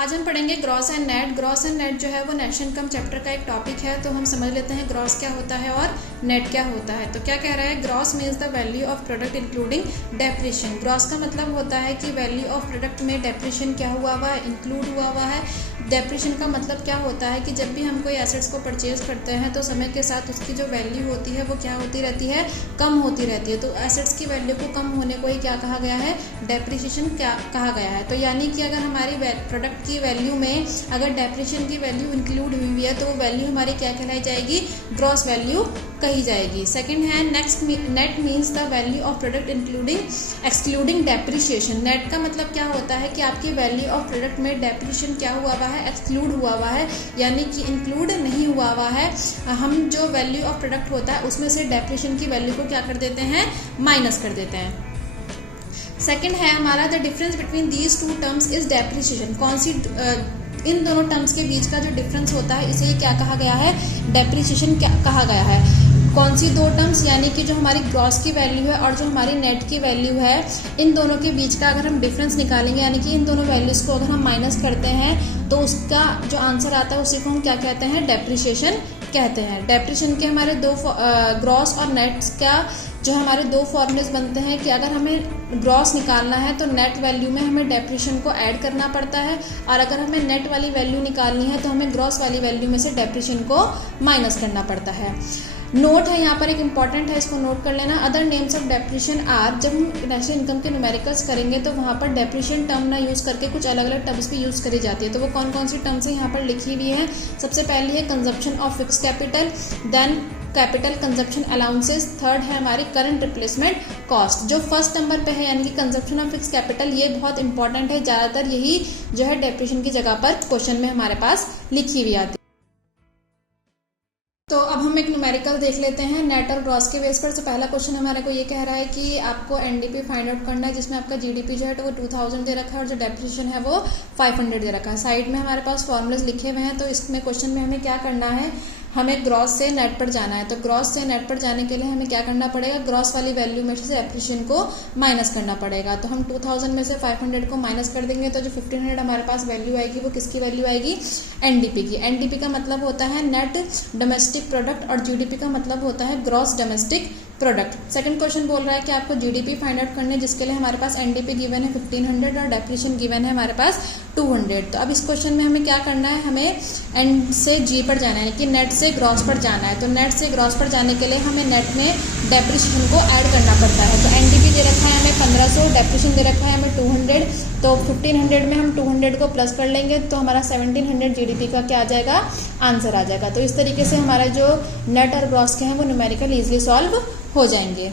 आज हम पढ़ेंगे gross and net. Gross and net जो है वो नेशनल इनकम चैप्टर का एक टॉपिक है। तो हम समझ लेते हैं ग्रॉस क्या होता है और नेट क्या होता है। तो क्या कह रहा है, gross means the value of product including depreciation. Gross का मतलब होता है कि वैल्यू ऑफ प्रोडक्ट में डेप्रिशिएशन क्या हुआ हुआ है, इंक्लूड हुआ हुआ है। डेप्रिशिएशन का मतलब क्या होता है कि जब भी हम कोई एसेट्स को परचेज करते हैं तो समय के साथ उसकी जो वैल्यू होती है वो क्या होती रहती है, कम होती रहती है। तो एसेट्स की वैल्यू को कम होने को ही क्या कहा गया है, डेप्रिशिएशन क्या कहा गया है। तो यानी कि अगर हमारी प्रोडक्ट की वैल्यू में अगर डेप्रिशिएशन की वैल्यू इंक्लूड हुई हुई है तो वो वैल्यू हमारी क्या कहलाई जाएगी, ग्रॉस वैल्यू कही जाएगी। सेकंड है net means the value of product excluding depreciation. Net का मतलब क्या होता है कि आपकी वैल्यू ऑफ प्रोडक्ट में डेप्रिशिएशन क्या हुआ हुआ है, एक्सक्लूड हुआ हुआ है, यानी कि इंक्लूड नहीं हुआ हुआ है। हम जो वैल्यू ऑफ प्रोडक्ट होता है उसमें से डेप्रिशिएशन की वैल्यू को क्या कर देते हैं, माइनस कर देते हैं। सेकंड है हमारा the difference between these two terms is depreciation. कौन सी इन दोनों टर्म्स के बीच का जो डिफरेंस होता है इसे क्या कहा गया है, डेप्रिशिएशन क्या कहा गया है। कौन सी दो टर्म्स, यानी कि जो हमारी ग्रॉस की वैल्यू है और जो हमारी नेट की वैल्यू है, इन दोनों के बीच का अगर हम डिफरेंस निकालेंगे, यानी कि इन दोनों वैल्यूज़ को अगर हम माइनस करते हैं तो उसका जो आंसर आता है उसी को हम क्या कहते हैं, डेप्रिशिएशन कहते हैं। डेप्रिशिएशन के हमारे दो ग्रॉस और नेट का जो हमारे दो फॉर्मूलेस बनते हैं कि अगर हमें ग्रॉस निकालना है तो नेट वैल्यू में हमें डेप्रिशिएशन को ऐड करना पड़ता है, और अगर हमें नेट वाली वैल्यू निकालनी है तो हमें ग्रॉस वाली वैल्यू में से डेप्रिशिएशन को माइनस करना पड़ता है। नोट है यहाँ पर एक इंपॉर्टेंट है, इसको नोट कर लेना। Other names of depreciation are, जब हम नेशनल इनकम के न्यूमेरिकल्स करेंगे तो वहाँ पर डेप्रिशिएशन टर्म ना यूज़ करके कुछ अलग अलग टर्म्स भी यूज़ करी जाती है। तो वो कौन कौन सी टर्म्स है यहाँ पर लिखी हुई है। सबसे पहली है consumption of fix capital, then capital consumption allowances, third है हमारी करंट रिप्लेसमेंट कॉस्ट। जो फर्स्ट नंबर पे है यानी कि कंजप्शन ऑफ फिक्स कैपिटल, ये बहुत इंपॉर्टेंट है। ज़्यादातर यही जो है डेप्रिशिएशन की जगह पर क्वेश्चन में हमारे पास लिखी हुई आती है। तो अब हम एक न्यूमेरिकल देख लेते हैं नेट और ग्रॉस के बेस पर। तो पहला क्वेश्चन हमारे को ये कह रहा है कि आपको एनडीपी फाइंड आउट करना है, जिसमें आपका जीडीपी जो है तो वो 2000 दे रखा है और जो डेप्रिशिएशन है वो 500 दे रखा है। साइड में हमारे पास फॉर्मूलाज लिखे हुए हैं। तो इसमें क्वेश्चन में हमें क्या करना है, हमें ग्रॉस से नेट पर जाना है। तो ग्रॉस से नेट पर जाने के लिए हमें क्या करना पड़ेगा, ग्रॉस वाली वैल्यू में से डेप्रिशिएशन को माइनस करना पड़ेगा। तो हम 2000 में से 500 को माइनस कर देंगे तो जो 1500 हमारे पास वैल्यू आएगी वो किसकी वैल्यू आएगी, एनडीपी की। एनडीपी का मतलब होता है नेट डोमेस्टिक प्रोडक्ट और जीडीपी का मतलब होता है gross domestic product. Second question बोल रहा है कि आपको जीडीपी फाइंड आउट करने, जिसके लिए हमारे पास एनडीपी गिवन है 1500 और डेप्रिशिएशन गिवन है हमारे पास 200। तो अब इस क्वेश्चन में हमें क्या करना है, हमें एन से जी पर जाना है कि नेट से ग्रॉस पर जाना है। तो नेट से ग्रॉस पर जाने के लिए हमें नेट में डेप्रिशिएशन को ऐड करना पड़ता है। तो एनडीपी दे रखा है हमें 1500, डेप्रिशिएशन दे रखा है हमें 200। तो 1500 में हम 200 को प्लस कर लेंगे तो हमारा 1700 जीडीपी का क्या आ जाएगा, आंसर आ जाएगा। तो इस तरीके से हमारा जो नेट और ग्रॉस के हैं वो न्यूमेरिकल ईजिली सॉल्व हो जाएंगे।